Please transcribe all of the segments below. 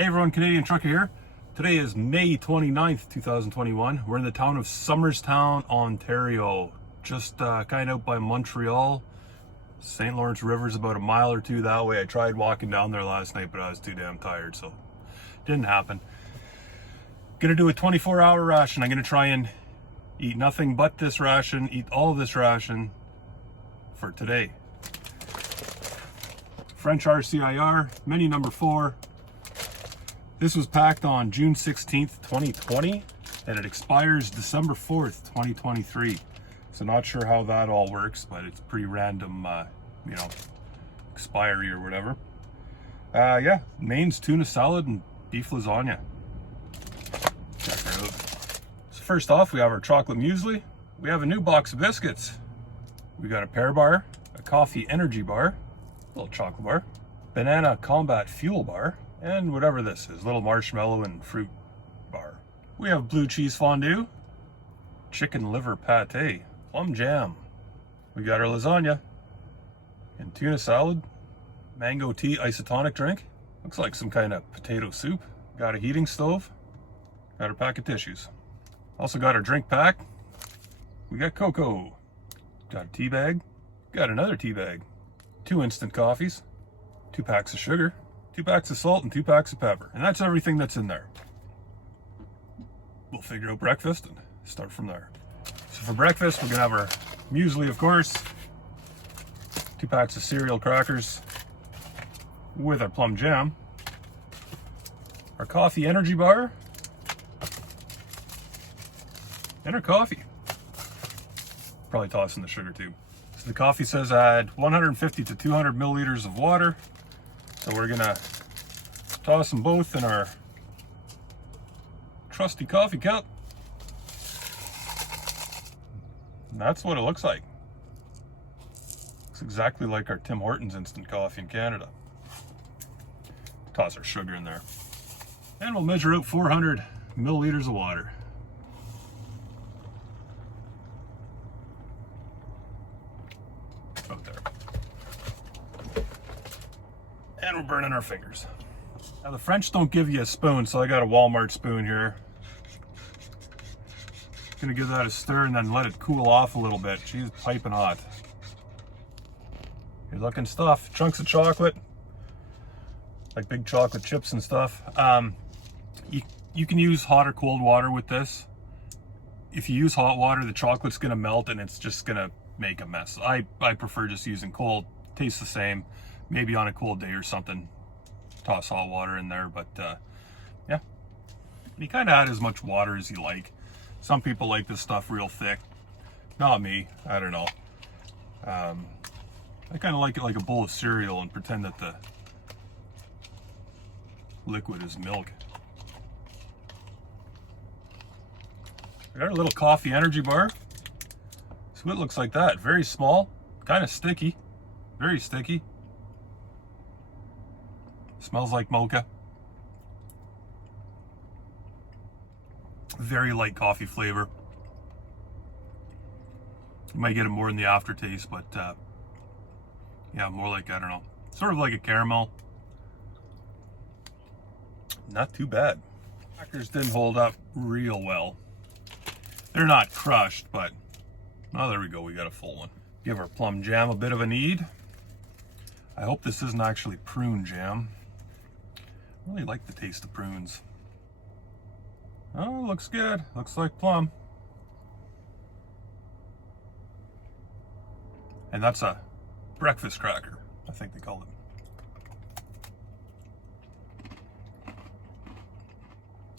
Hey everyone, Canadian Trucker here. Today is May 29th, 2021. We're in the town of Somerstown, Ontario. Just kind of out by Montreal. St. Lawrence River's about a mile or two that way. I tried walking down there last night, but I was too damn tired, so didn't happen. Gonna do a 24-hour ration. I'm gonna try and eat nothing but this ration, eat all of this ration for today. French RCIR, menu number 4. This was packed on June 16th, 2020, and it expires December 4th, 2023. So not sure how that all works, but it's pretty random, expiry or whatever. Yeah, mains, tuna salad, and beef lasagna. Check her out. So first off, we have our chocolate muesli. We have a new box of biscuits. We got a pear bar, a coffee energy bar, a little chocolate bar, banana combat fuel bar, and whatever this is, little marshmallow and fruit bar. We have blue cheese fondue, chicken liver pate, plum jam. We got our lasagna and tuna salad, mango tea isotonic drink. Looks like some kind of potato soup. Got a heating stove, got our pack of tissues. Also got our drink pack. We got cocoa, got a tea bag, got another tea bag, 2 instant coffees, 2 packs of sugar, 2 packs of salt, and 2 packs of pepper. And that's everything that's in there. We'll figure out breakfast and start from there. So for breakfast, we're gonna have our muesli, of course, 2 packs of cereal crackers with our plum jam, our coffee energy bar, and our coffee. Probably toss in the sugar too. So the coffee says add 150 to 200 milliliters of water. So we're gonna toss them both in our trusty coffee cup. And that's what it looks like. Looks exactly like our Tim Hortons instant coffee in Canada. Toss our sugar in there. And we'll measure out 400 milliliters of water. Out there. And we're burning our fingers. Now the French don't give you a spoon, so I got a Walmart spoon here. Gonna give that a stir and then let it cool off a little bit. She's piping hot. Good looking stuff. Chunks of chocolate, like big chocolate chips and stuff. You can use hot or cold water with this. If you use hot water, the chocolate's gonna melt and it's just gonna make a mess. I prefer just using cold. Tastes the same. Maybe on a cold day or something, toss hot water in there, but yeah. You kind of add as much water as you like. Some people like this stuff real thick. Not me, I don't know. I kind of like it like a bowl of cereal and pretend that the liquid is milk. I got a little coffee energy bar. So it looks like that, very small, kind of sticky, very sticky. Smells like mocha. Very light coffee flavor. You might get it more in the aftertaste, but yeah, more like, I don't know, sort of like a caramel. Not too bad. Crackers didn't hold up real well. They're not crushed, but oh, there we go, we got a full one. Give our plum jam a bit of a knead. I hope this isn't actually prune jam. I really like the taste of prunes. Oh, looks good. Looks like plum. And that's a breakfast cracker, I think they call it.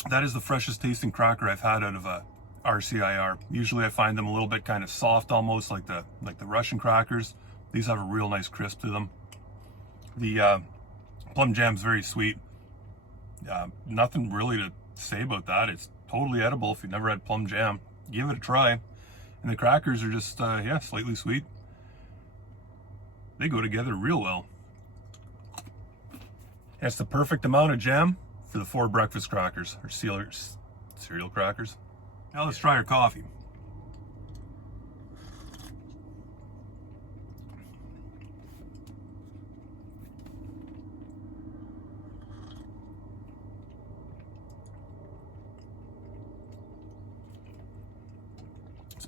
That is the freshest tasting cracker I've had out of a RCIR. Usually I find them a little bit kind of soft, almost like the Russian crackers. These have a real nice crisp to them. The plum jam's very sweet. Nothing really to say about that. It's totally edible if you've never had plum jam. Give it a try. And the crackers are just, yeah, slightly sweet. They go together real well. That's the perfect amount of jam for the 4 breakfast crackers, or cereal crackers. Now let's try our coffee.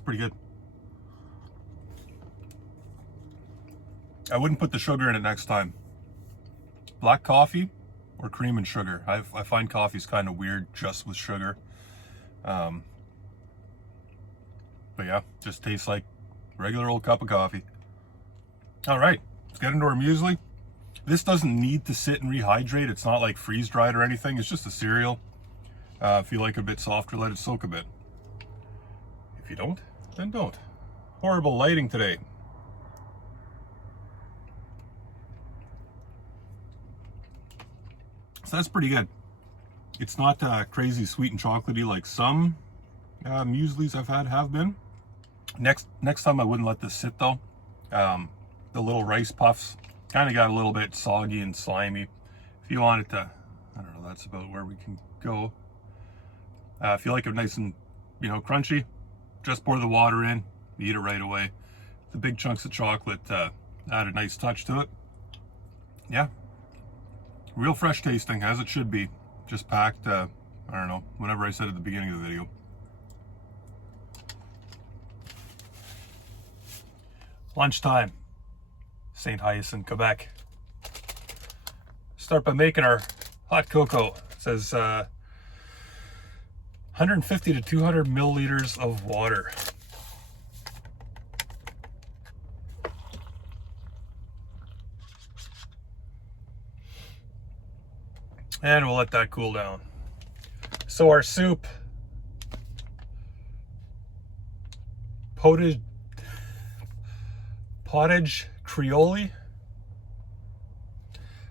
pretty good. I wouldn't put the sugar in it next time. Black coffee or cream and sugar. I find coffee's kind of weird just with sugar. But yeah, just tastes like regular old cup of coffee. All right, let's get into our muesli. This doesn't need to sit and rehydrate. It's not like freeze dried or anything. It's just a cereal. If you like it a bit softer, let it soak a bit. If you don't, then don't. Horrible lighting today. So that's pretty good. It's not crazy sweet and chocolatey like some mueslis I've had have been. Next time I wouldn't let this sit though. The little rice puffs kind of got a little bit soggy and slimy. If you want it to, I don't know, that's about where we can go. If you like it nice and, crunchy, just pour the water in, eat it right away. The big chunks of chocolate add a nice touch to it. Yeah, real fresh tasting, as it should be. Just packed, I don't know, whatever I said at the beginning of the video. Lunchtime, St. Hyacinthe, Quebec. Start by making our hot cocoa. It says 150 to 200 milliliters of water. And we'll let that cool down. So our soup, pottage Creole.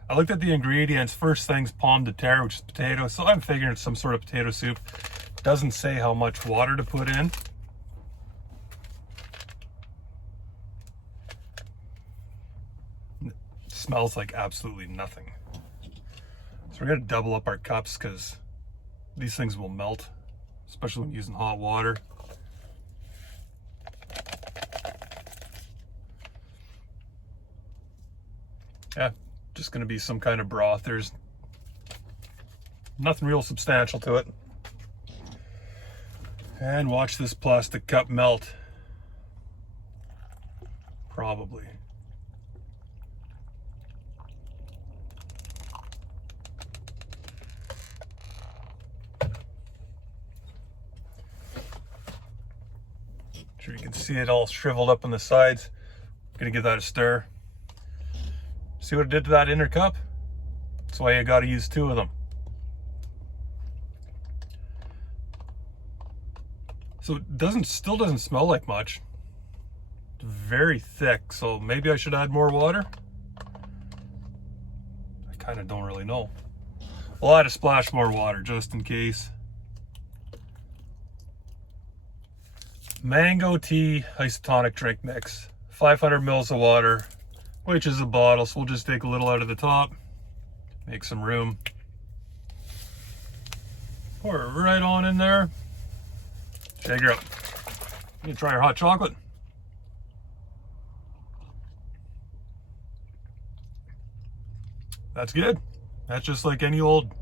I looked at the ingredients. First thing's pomme de terre, which is potato. So I'm figuring it's some sort of potato soup. Doesn't say how much water to put in. It smells like absolutely nothing. So we're gonna double up our cups because these things will melt, especially when using hot water. Yeah, just gonna be some kind of broth. There's nothing real substantial to it. And watch this plastic cup melt. Probably. Sure you can see it all shriveled up on the sides. Gonna give that a stir. See what it did to that inner cup? That's why you gotta use two of them. So it still doesn't smell like much. It's very thick, so maybe I should add more water? I kind of don't really know. We'll add a splash more water just in case. Mango tea isotonic drink mix. 500 mils of water, which is a bottle, so we'll just take a little out of the top. Make some room. Pour it right on in there. Shake her up. You can try our hot chocolate. That's good. That's just like any old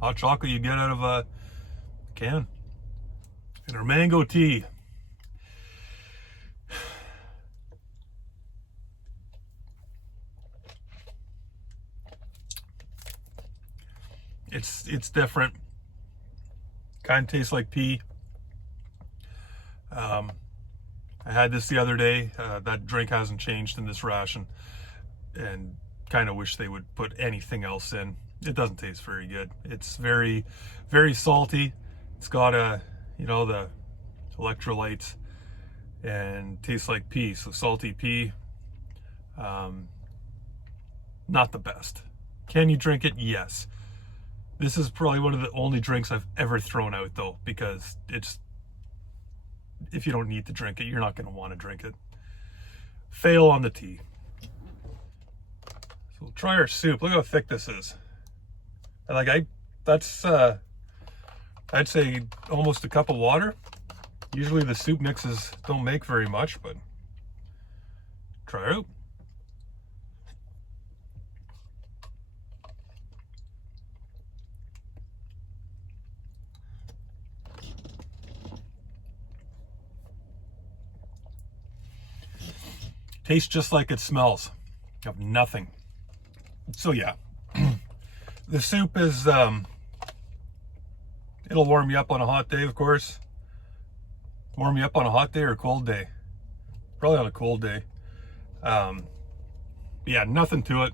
hot chocolate you get out of a can. And our mango tea. It's different. Kind of tastes like pea. I had this the other day. That drink hasn't changed in this ration, and kind of wish they would put anything else in. It doesn't taste very good. It's very, very salty. It's got the electrolytes, and tastes like pea. So salty pea. Not the best. Can you drink it? Yes. This is probably one of the only drinks I've ever thrown out though, because if you don't need to drink it, you're not going to want to drink it. Fail on the tea. So we'll try our soup. Look how thick this is. And that's I'd say almost a cup of water. Usually the soup mixes don't make very much, but try it out. Tastes just like it smells of nothing. So yeah, the soup is, it'll warm you up on a hot day, of course. Warm you up on a hot day or a cold day? Probably on a cold day. Yeah, nothing to it.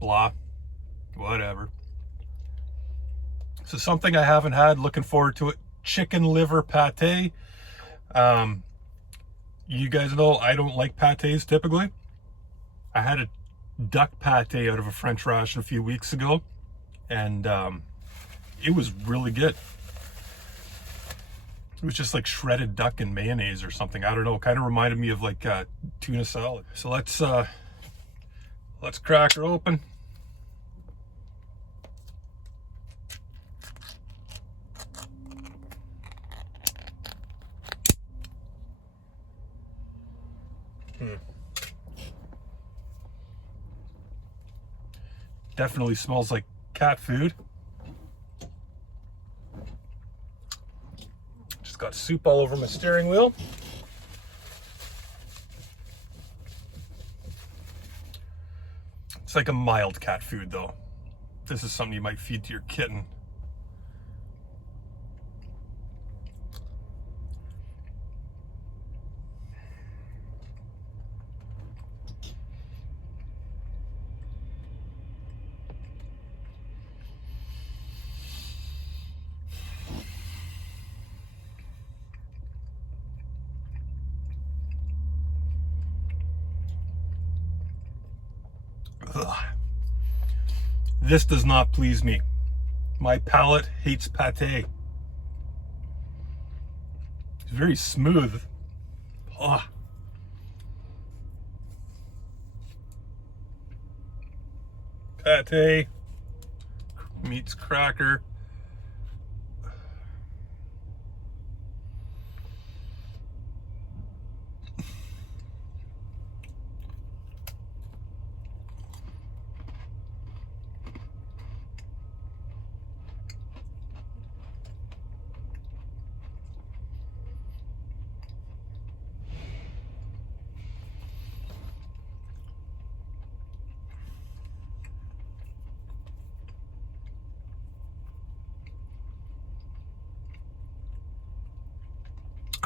Blah, whatever. So something I haven't had, looking forward to it. Chicken liver pate. You guys know I don't like pates typically. I had a duck pate out of a French ration a few weeks ago, and it was really good. It was just like shredded duck and mayonnaise or something. I don't know. Kind of reminded me of like tuna salad. So let's crack her open. Definitely smells like cat food. Just got soup all over my steering wheel. It's like a mild cat food though. This is something you might feed to your kitten. Ugh. This does not please me. My palate hates pate. It's very smooth. Ugh. Pate meets cracker.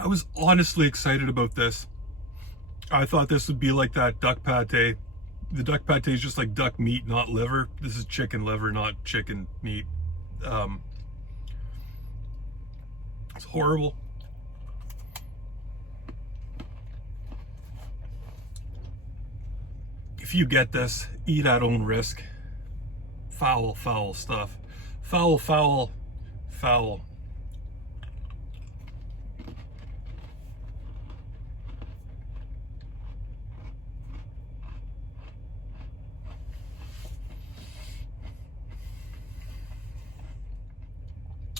I was honestly excited about this. I thought this would be like that duck pate. The duck pate is just like duck meat, not liver. This is chicken liver, not chicken meat. It's horrible. If you get this, eat at own risk. Foul, foul stuff. Foul, foul, foul.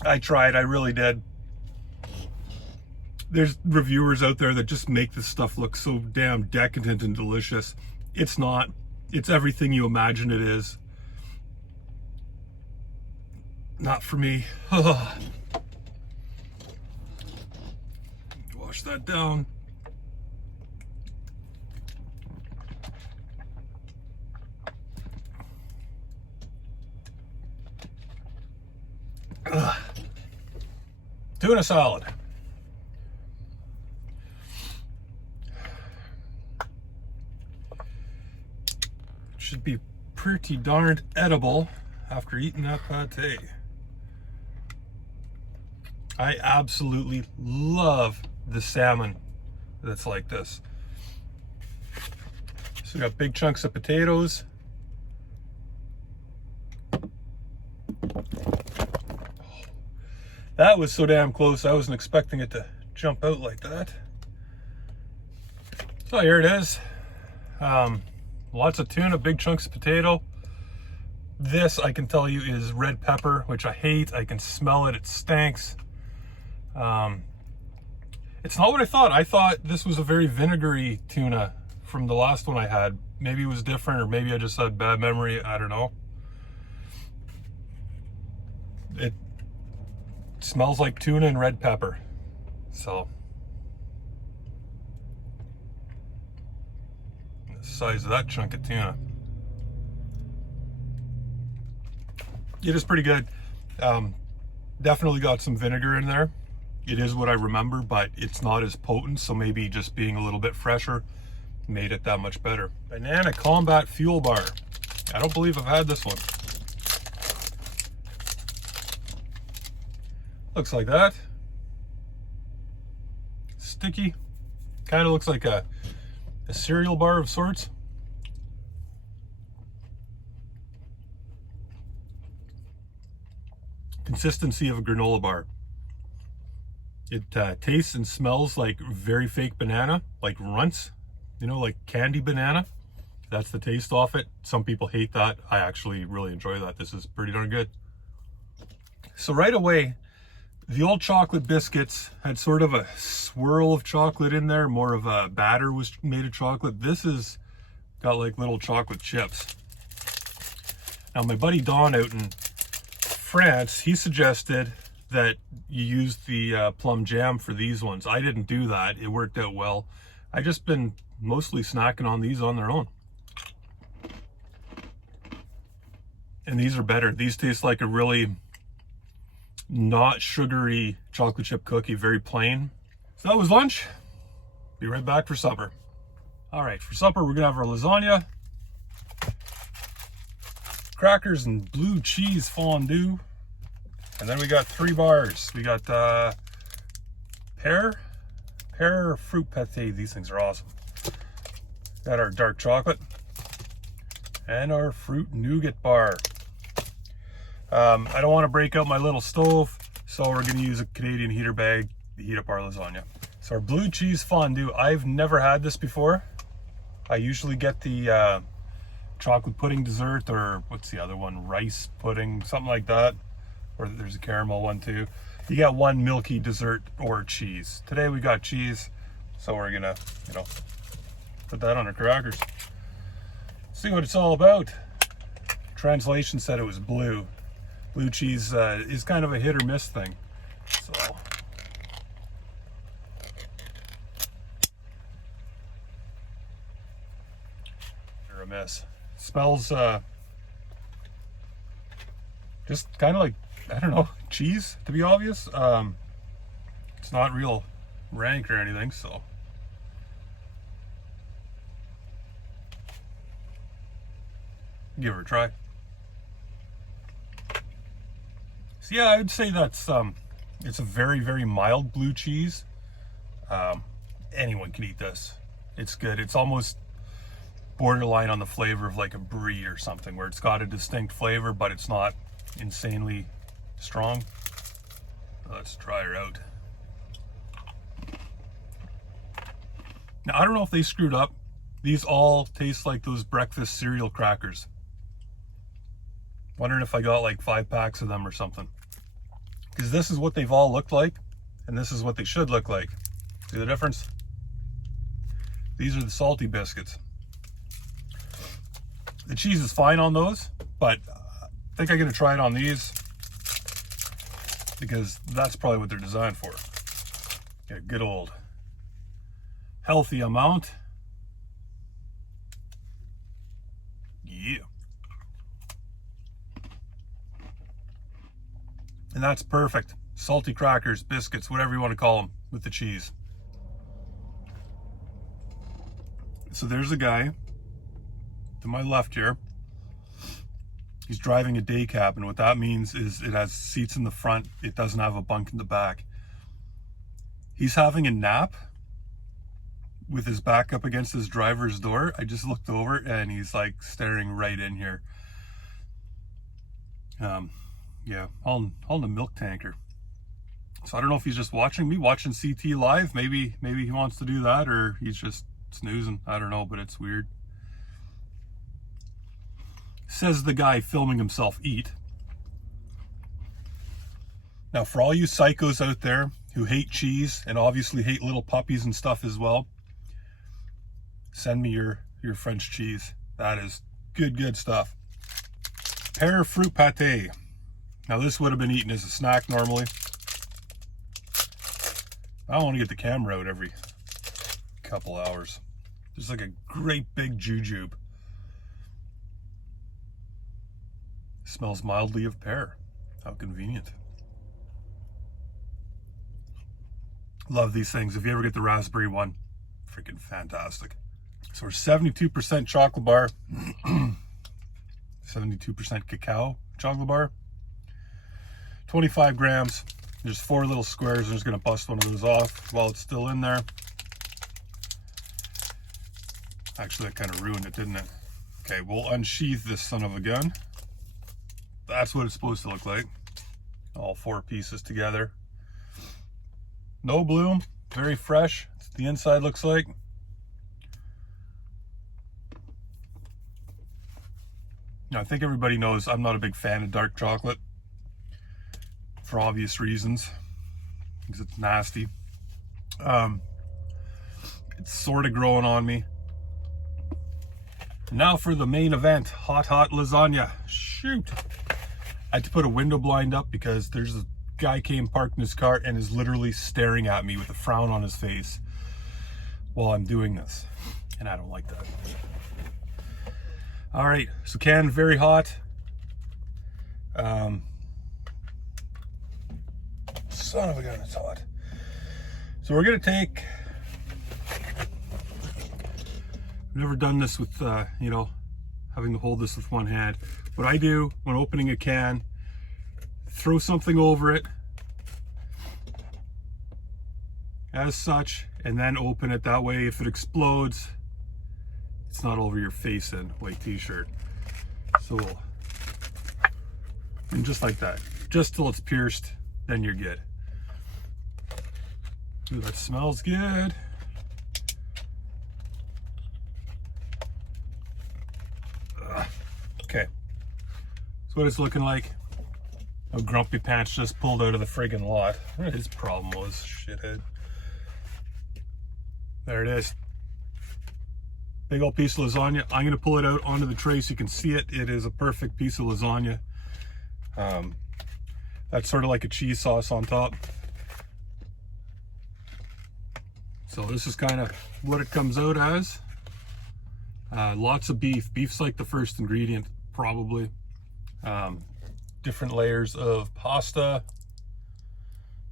I tried, I really did. There's reviewers out there that just make this stuff look so damn decadent and delicious. It's not. It's everything you imagine it is. Not for me. Wash that down. Ugh. Tuna salad. Should be pretty darned edible after eating that pate. I absolutely love the salmon that's like this. So we got big chunks of potatoes. That was so damn close, I wasn't expecting it to jump out like that. So here it is. Lots of tuna, big chunks of potato. This, I can tell you, is red pepper, which I hate. I can smell it, it stinks. It's not what I thought. I thought this was a very vinegary tuna from the last one I had. Maybe it was different, or maybe I just had bad memory, I don't know. It smells like tuna and red pepper. So size of that chunk of tuna. It is pretty good. Definitely got some vinegar in there. It is what I remember, but it's not as potent, so maybe just being a little bit fresher made it that much better. Banana Combat Fuel Bar. I don't believe I've had this one. Looks like that. Sticky. Kind of looks like a cereal bar of sorts. Consistency of a granola bar. It tastes and smells like very fake banana, like runts, you know, like candy banana. That's the taste off it. Some people hate that. I actually really enjoy that. This is pretty darn good. So right away, the old chocolate biscuits had sort of a swirl of chocolate in there. More of a batter was made of chocolate. This has got like little chocolate chips. Now my buddy Don out in France, he suggested that you use the plum jam for these ones. I didn't do that. It worked out well. I just been mostly snacking on these on their own. And these are better. These taste like a really not sugary chocolate chip cookie, very plain. So that was lunch. Be right back for supper. All right, for supper, we're gonna have our lasagna, crackers and blue cheese fondue. And then we got 3 bars. We got pear fruit pate. These things are awesome. Got our dark chocolate and our fruit nougat bar. I don't want to break out my little stove, so we're going to use a Canadian heater bag to heat up our lasagna. So our blue cheese fondue, I've never had this before. I usually get the chocolate pudding dessert, or what's the other one? Rice pudding, something like that. Or there's a caramel one too. You got one milky dessert or cheese. Today we got cheese, so we're gonna, you know, put that on our crackers. See what it's all about. Translation said it was blue. Blue cheese is kind of a hit or miss thing. So hit or a miss. Smells just kind of like, I don't know, cheese, to be obvious. It's not real rank or anything, so. Give her a try. So yeah, I'd say that's, it's a very, very mild blue cheese. Anyone can eat this. It's good. It's almost borderline on the flavor of like a brie or something, where it's got a distinct flavor, but it's not insanely strong. Let's try her out. Now, I don't know if they screwed up. These all taste like those breakfast cereal crackers. Wondering if I got like 5 packs of them or something. Because this is what they've all looked like, and this is what they should look like. See the difference? These are the salty biscuits. The cheese is fine on those, but I think I'm gonna try it on these, because that's probably what they're designed for. Get a good old healthy amount. Yeah. And that's perfect. Salty crackers, biscuits, whatever you want to call them, with the cheese. So there's a guy to my left here. He's driving a day cab, and what that means is it has seats in the front. It doesn't have a bunk in the back. He's having a nap with his back up against his driver's door. I just looked over and he's like staring right in here. Yeah, hauling a milk tanker. So I don't know if he's just watching me, watching CT live. Maybe he wants to do that, or he's just snoozing. I don't know, but it's weird. Says the guy filming himself eat. Now, for all you psychos out there who hate cheese and obviously hate little puppies and stuff as well, send me your French cheese. That is good stuff. Pear fruit pate. Now, this would have been eaten as a snack normally. I don't want to get the camera out every couple hours. Just like a great big jujube. Smells mildly of pear. How convenient. Love these things. If you ever get the raspberry one, freaking fantastic. So we're 72% chocolate bar, 72% cacao chocolate bar, 25 grams. There's 4 little squares. I'm just gonna bust one of those off while it's still in there. Actually, that kind of ruined it, didn't it? Okay, we'll unsheath this son of a gun. That's what it's supposed to look like. All 4 pieces together. No bloom, very fresh. That's what the inside looks like. Now, I think everybody knows I'm not a big fan of dark chocolate for obvious reasons, because it's nasty. It's sort of growing on me. Now for the main event, hot lasagna. Shoot. I had to put a window blind up because there's a guy came parked in his car and is literally staring at me with a frown on his face while I'm doing this. And I don't like that. All right, so can very hot. Son of a gun, it's hot. So we're gonna take, I've never done this with, you know, having to hold this with one hand. What I do when opening a can, throw something over it as such, and then open it. That way, if it explodes, it's not over your face in white t-shirt. So, and just like that, just till it's pierced, then you're good. Ooh, that smells good. Okay, that's what it's looking like. Oh, Grumpy Pants just pulled out of the friggin' lot. What his problem was, shithead. There it is. Big old piece of lasagna. I'm gonna pull it out onto the tray so you can see it. It is a perfect piece of lasagna. That's sort of like a cheese sauce on top. So this is kind of what it comes out as. Lots of beef. Beef's like the first ingredient, probably. Different layers of pasta.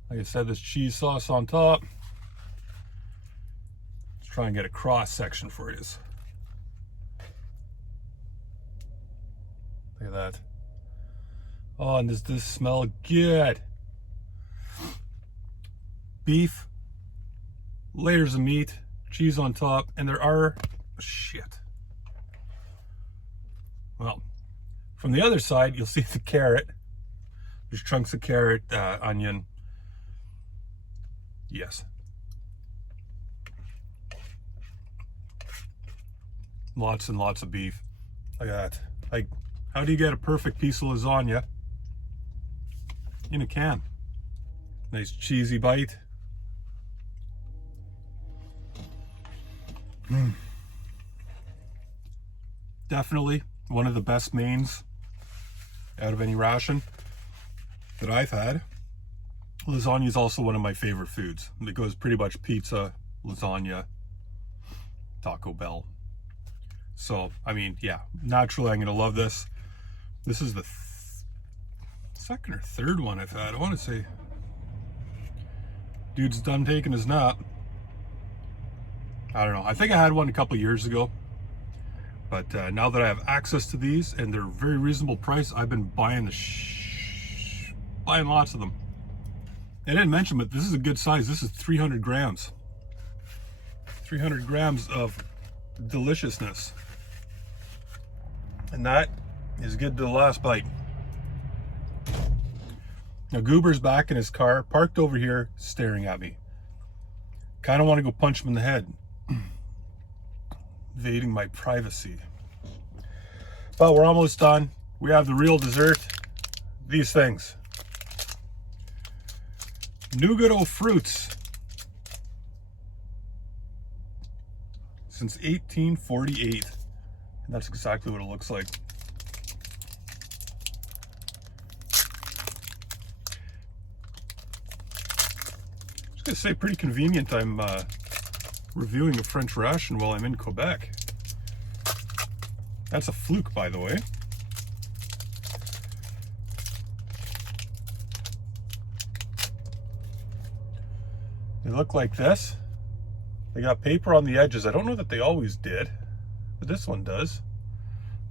Like I said, this cheese sauce on top. Let's try and get a cross section for you. Look at that. Oh, and does this smell good? Beef, layers of meat, cheese on top, and there are, shit. Well, from the other side, you'll see the carrot. There's chunks of carrot, onion. Yes. Lots and lots of beef. Look at that. Like, how do you get a perfect piece of lasagna in a can? Nice cheesy bite. Definitely one of the best mains out of any ration that I've had. Lasagna is also one of my favorite foods. It goes pretty much pizza, lasagna, Taco Bell. So, I mean, yeah, naturally I'm gonna love this. This is the second or third one I've had. I want to say dude's done taking his nap. I don't know. I think I had one a couple years ago. But now that I have access to these and they're very reasonable price, I've been buying buying lots of them. I didn't mention, but this is a good size. This is 300 grams. 300 grams of deliciousness. And that is good to the last bite. Now Goober's back in his car, parked over here, staring at me. Kind of want to go punch him in the head. Invading my privacy. But we're almost done. We have the real dessert. These things. Nougat fruits. Since 1848. And that's exactly what it looks like. Just gonna say, pretty convenient. I'm reviewing a French ration while I'm in Quebec. That's a fluke, by the way. They look like this. They got paper on the edges. I don't know that they always did, but this one does.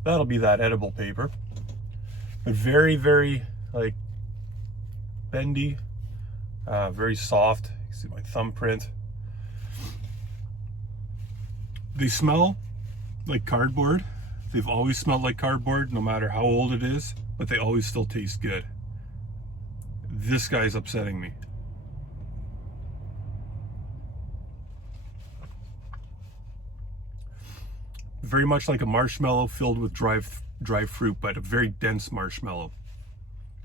That'll be that edible paper. But very, very like bendy, very soft. You can see my thumbprint. They smell like cardboard. They've always smelled like cardboard, no matter how old it is, but they always still taste good. This guy's upsetting me. Very much like a marshmallow filled with dry fruit, but a very dense marshmallow.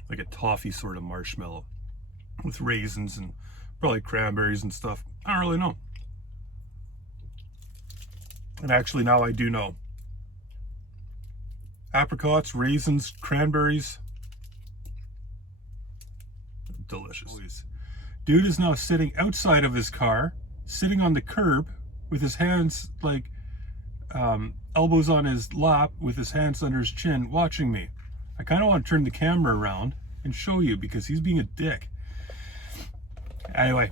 Like a toffee sort of marshmallow with raisins and probably cranberries and stuff. I don't really know. And actually now I do know. Apricots, raisins, cranberries. Delicious. Dude is now sitting outside of his car, sitting on the curb with his hands like elbows on his lap with his hands under his chin watching me. I kind of want to turn the camera around and show you because he's being a dick. Anyway,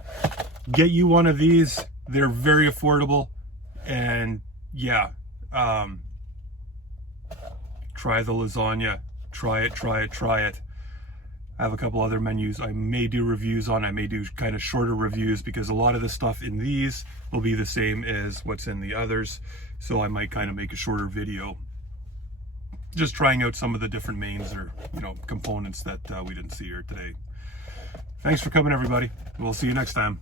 get you one of these. They're very affordable, and yeah, try the lasagna. Try it. I have a couple other menus I may do reviews on. I may do kind of shorter reviews because a lot of the stuff in these will be the same as what's in the others. So I might kind of make a shorter video just trying out some of the different mains or, you know, components that we didn't see here today. Thanks for coming, everybody. We'll see you next time.